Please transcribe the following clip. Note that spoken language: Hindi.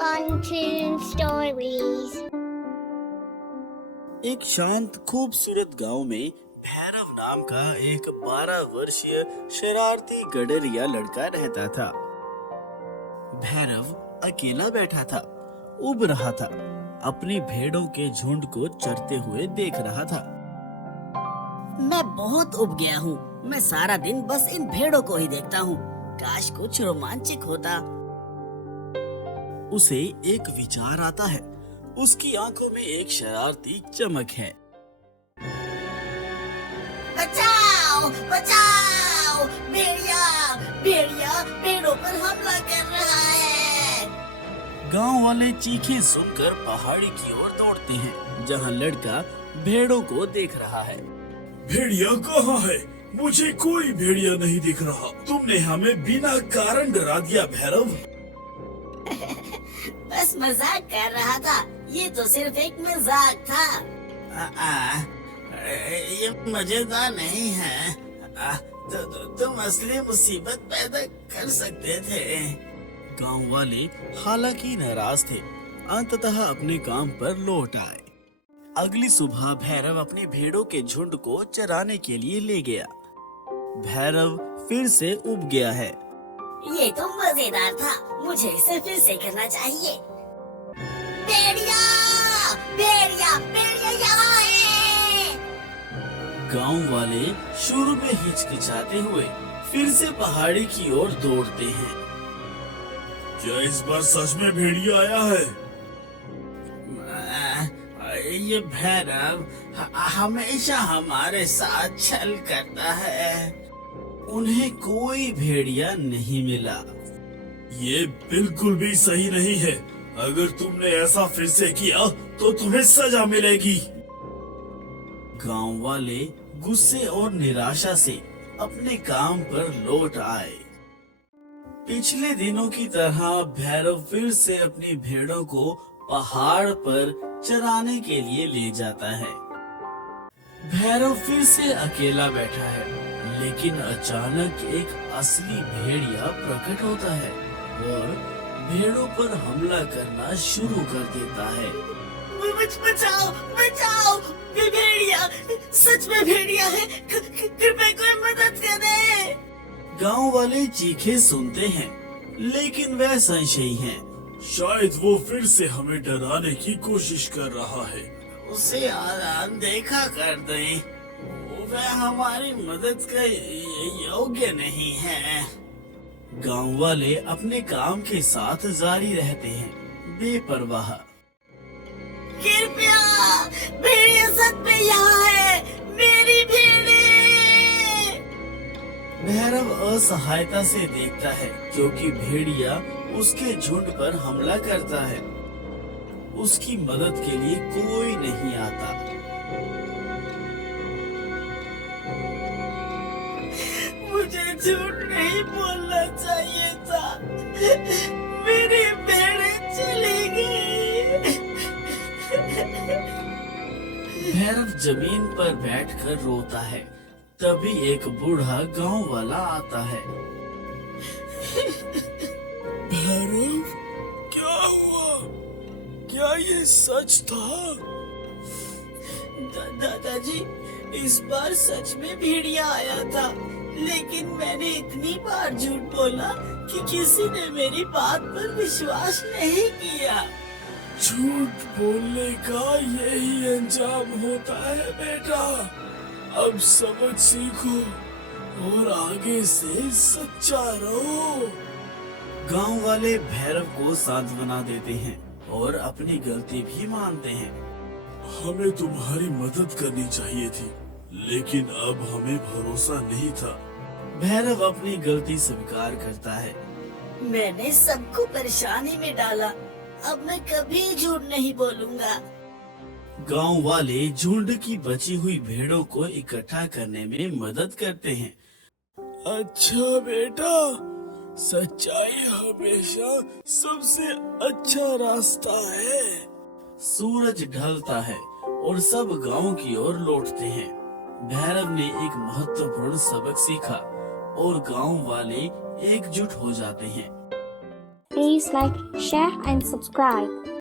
Cartoon Stories। एक शांत खूबसूरत गांव में भैरव नाम का एक 12 वर्षीय शरारती गडरिया लड़का रहता था। भैरव अकेला बैठा था, उब रहा था, अपनी भेड़ों के झुंड को चरते हुए देख रहा था। मैं बहुत उब गया हूँ। मैं सारा दिन बस इन भेड़ों को ही देखता हूँ। काश कुछ रोमांचक होता। उसे एक विचार आता है। उसकी आंखों में एक शरारती चमक है। बचाओ, बचाओ! भेड़िया, भेड़िया पेड़ों पर हमला कर रहा है। गांव वाले चीखें सुनकर पहाड़ी की ओर दौड़ते हैं, जहां लड़का भेड़ों को देख रहा है। भेड़िया कहाँ है? मुझे कोई भेड़िया नहीं दिख रहा। तुमने हमें बिना कारण डरा दिया भैरव। बस मजाक कर रहा था। ये तो सिर्फ एक मजाक था। ये मजेदार नहीं है। तुम असली मुसीबत पैदा कर सकते थे। गांव वाले हालांकि नाराज थे, अंततः अपने काम पर लौट आए। अगली सुबह भैरव अपनी भेड़ों के झुंड को चराने के लिए ले गया। भैरव फिर से उब गया है। ये तो मजेदार था। मुझे इसे फिर से करना चाहिए। भेड़िया, भेड़िया, भेड़िया यहाँ है। गांव वाले शुरू में हिचकिचाते हुए फिर से पहाड़ी की ओर दौड़ते हैं। क्या इस बार सच में भेड़िया आया है? ये भैरव हमेशा हमारे साथ छल करता है। उन्हें कोई भेड़िया नहीं मिला। ये बिल्कुल भी सही नहीं है। अगर तुमने ऐसा फिर से किया तो तुम्हें सजा मिलेगी। गांव वाले गुस्से और निराशा से अपने काम पर लौट आए। पिछले दिनों की तरह भैरव फिर से अपनी भेड़ों को पहाड़ पर चराने के लिए ले जाता है। भैरव फिर से अकेला बैठा है, लेकिन अचानक एक असली भेड़िया प्रकट होता है और भेड़ों पर हमला करना शुरू कर देता है। बचाओ, बचाओ! भेड़िया, सच में भेड़िया है। कृपया कोई मदद करे। गांव वाले चीखे सुनते हैं, लेकिन वह संशयी हैं। शायद वो फिर से हमें डराने की कोशिश कर रहा है। उसे अनदेखा कर दें। वह हमारी मदद का योग्य नहीं है। गांव वाले अपने काम के साथ जारी रहते हैं, बेपरवाह। कृपया, भेड़िया सच में यहाँ है। मेरी भेड़े! भैरव असहायता से देखता है, क्योंकि भेड़िया उसके झुंड पर हमला करता है। उसकी मदद के लिए कोई नहीं आता। मुझे झूठ नहीं बोलना चाहिए था। मेरी भेड़े चली गई। भैरव जमीन पर बैठकर रोता है। तभी एक बूढ़ा गांव वाला आता है। भैरव, क्या हुआ? क्या ये सच था? दादाजी, इस बार सच में भेड़िया आया था, लेकिन मैंने इतनी बार झूठ बोला कि किसी ने मेरी बात पर विश्वास नहीं किया। झूठ बोलने का यही अंजाम होता है बेटा। अब सबक सीखो और आगे से सच्चा रहो। गांव वाले भैरव को सांत्वना देते हैं और अपनी गलती भी मानते हैं। हमें तुम्हारी मदद करनी चाहिए थी, लेकिन अब हमें भरोसा नहीं था। भैरव अपनी गलती स्वीकार करता है। मैंने सबको परेशानी में डाला। अब मैं कभी झूठ नहीं बोलूंगा। गांव वाले झुंड की बची हुई भेड़ों को इकट्ठा करने में मदद करते हैं। अच्छा बेटा, सच्चाई हमेशा सबसे अच्छा रास्ता है। सूरज ढलता है और सब गांव की ओर लौटते हैं। भैरव ने एक महत्वपूर्ण सबक सीखा और गांव वाले एकजुट हो जाते हैं। Please like, share and subscribe.